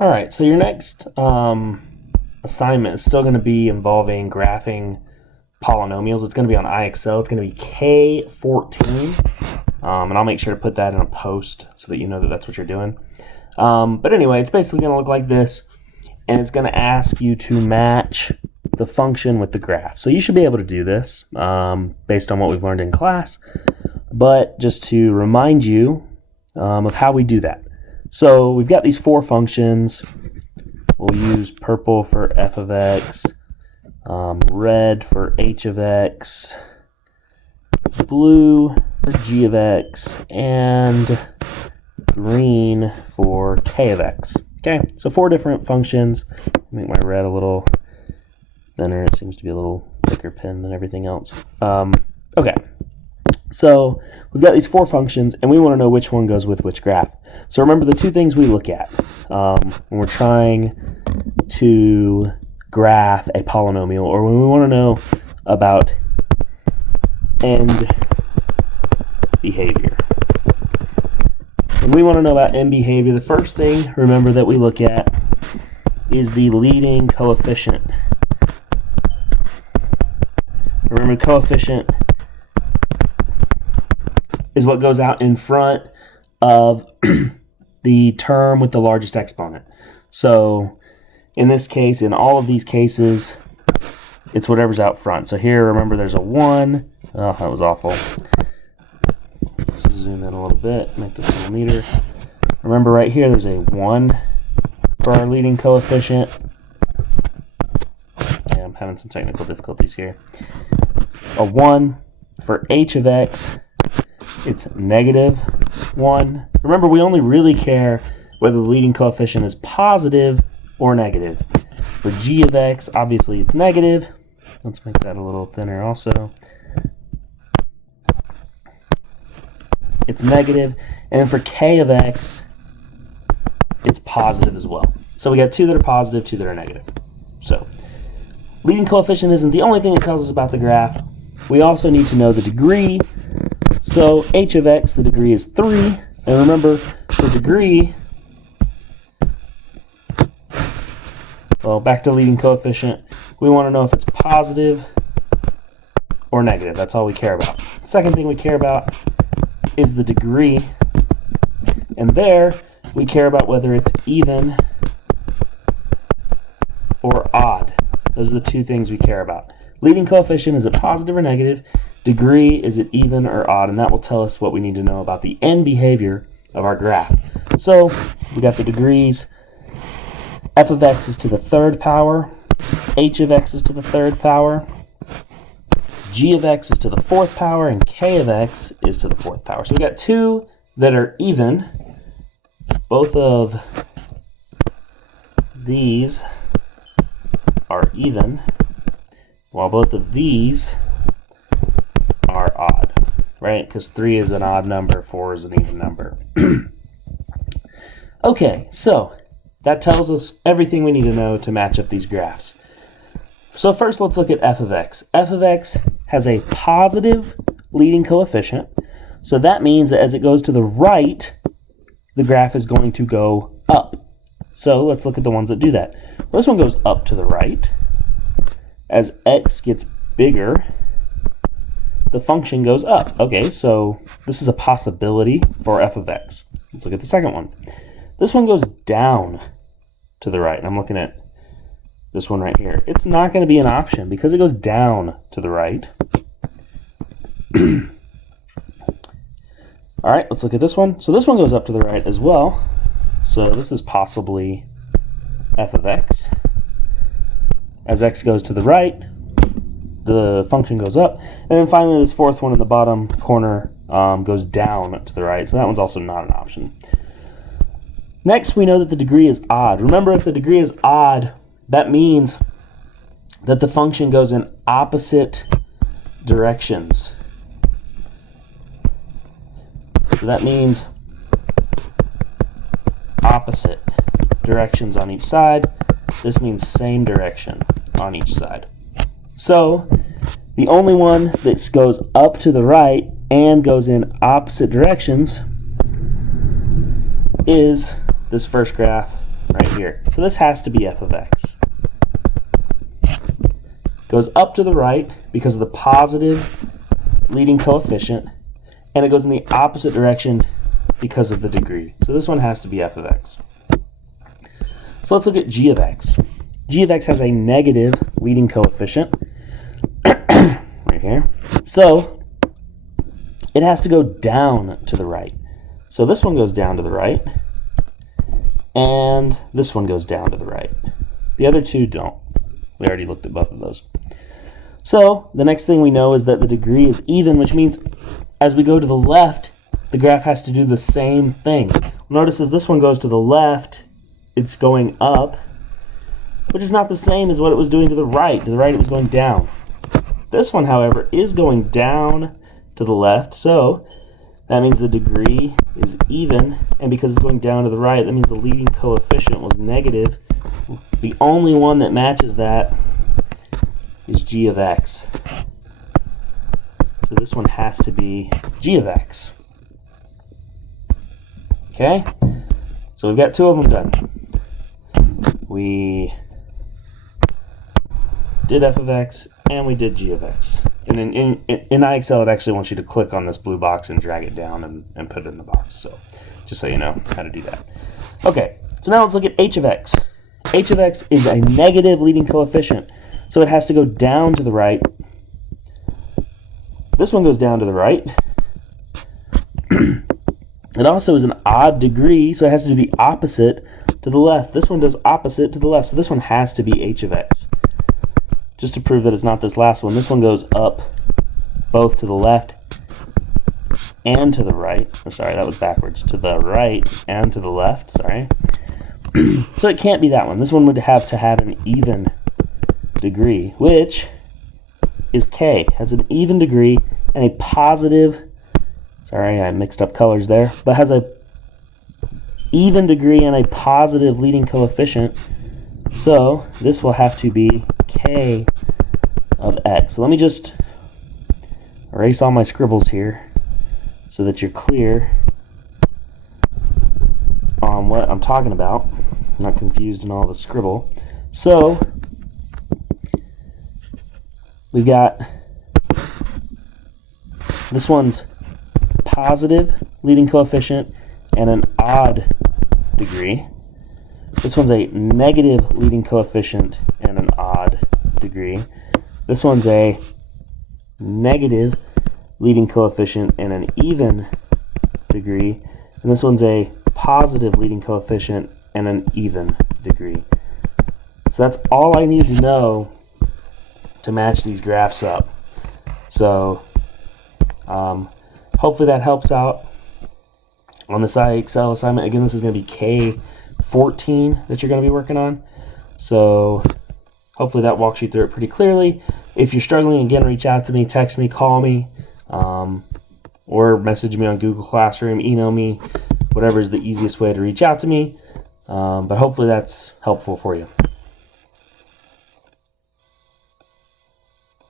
All right, so your next assignment is still going to be involving graphing polynomials. It's going to be on IXL. It's going to be K14, and I'll make sure to put that in a post so that you know that that's what you're doing. But anyway, it's basically going to look like this, and it's going to ask you to match the function with the graph. So you should be able to do this based on what we've learned in class, but just to remind you of how we do that. So we've got these four functions. We'll use purple for f of x, red for h of x, blue for g of x, and green for k of x. Okay, so four different functions. Make my red a little thinner. It seems to be a little thicker pen than everything else. Okay. So we've got these four functions, and we want to know which one goes with which graph. So remember the two things we look at when we're trying to graph a polynomial, or when we want to know about end behavior. When we want to know about end behavior, the first thing, remember, that we look at is the leading coefficient. Remember, coefficient is what goes out in front of the term with the largest exponent. So in this case, in all of these cases, it's whatever's out front. So here, remember, there's a 1. Oh, that was awful. Let's zoom in a little bit, make this a little neater. Remember, right here, there's a 1 for our leading coefficient. Yeah, I'm having some technical difficulties here. A 1 for h of x. It's negative 1. Remember, we only really care whether the leading coefficient is positive or negative. For g of x, obviously it's negative. Let's make that a little thinner also. It's negative. And for k of x, it's positive as well. So we got two that are positive, two that are negative. So leading coefficient isn't the only thing that tells us about the graph. We also need to know the degree. So h of x, the degree is 3. And remember, the degree, well, back to leading coefficient, we want to know if it's positive or negative. That's all we care about. The second thing we care about is the degree. And there, we care about whether it's even or odd. Those are the two things we care about. Leading coefficient, is it positive or negative? Degree, is it even or odd? And that will tell us what we need to know about the end behavior of our graph. So we got the degrees. F of x is to the third power. H of x is to the third power. G of x is to the fourth power. And K of x is to the fourth power. So we got two that are even. Both of these are even, while both of these are odd, right? Because 3 is an odd number, 4 is an even number. Okay, so that tells us everything we need to know to match up these graphs. So first, let's look at f of x. F of x has a positive leading coefficient, so that means that as it goes to the right, the graph is going to go up. So let's look at the ones that do that. Well, this one goes up to the right. As x gets bigger, the function goes up. Okay, so this is a possibility for f of x. Let's look at the second one. This one goes down to the right. I'm looking at this one right here. It's not going to be an option because it goes down to the right. All right, let's look at this one. So this one goes up to the right as well. So this is possibly f of x. As x goes to the right, the function goes up. And then finally, this fourth one in the bottom corner goes down to the right. So that one's also not an option. Next, we know that the degree is odd. Remember, if the degree is odd, that means that the function goes in opposite directions. So that means opposite directions on each side. This means same direction on each side. So the only one that goes up to the right and goes in opposite directions is this first graph right here. So this has to be f of x. Goes up to the right because of the positive leading coefficient, and it goes in the opposite direction because of the degree. So this one has to be f of x. So let's look at g of x. G of x has a negative leading coefficient right here. So it has to go down to the right. So this one goes down to the right, and this one goes down to the right. The other two don't. We already looked at both of those. So the next thing we know is that the degree is even, which means as we go to the left, the graph has to do the same thing. Notice as this one goes to the left, it's going up, which is not the same as what it was doing to the right. To the right, it was going down. This one, however, is going down to the left, so that means the degree is even, and because it's going down to the right, that means the leading coefficient was negative. The only one that matches that is g of x. So this one has to be g of x. Okay? So we've got two of them done. We did f of x and we did g of x. And in IXL, it actually wants you to click on this blue box and drag it down and put it in the box. So just so you know how to do that. Okay, so now let's look at h of x. H of x is a negative leading coefficient, so it has to go down to the right. This one goes down to the right. It also is an odd degree, so it has to do the opposite to the left. This one does opposite to the left, so this one has to be h of x. Just to prove that it's not this last one, this one goes up both to the left and to the right. Oh, sorry, that was backwards. To the right and to the left, sorry. So it can't be that one. This one would have to have an even degree, which is k. Has an even degree and a positive, sorry, I mixed up colors there, but has a even degree and a positive leading coefficient. So this will have to be k of x. So let me just erase all my scribbles here so that you're clear on what I'm talking about. I'm not confused in all the scribble. So we've got this one's positive leading coefficient and an odd degree. This one's a negative leading coefficient and an odd degree. This one's a negative leading coefficient and an even degree. And this one's a positive leading coefficient and an even degree. So that's all I need to know to match these graphs up. So hopefully that helps out on this IXL assignment. Again, this is going to be K14 that you're going to be working on. So hopefully that walks you through it pretty clearly. If you're struggling, again, reach out to me, text me, call me, or message me on Google Classroom, email me, whatever is the easiest way to reach out to me. But hopefully that's helpful for you.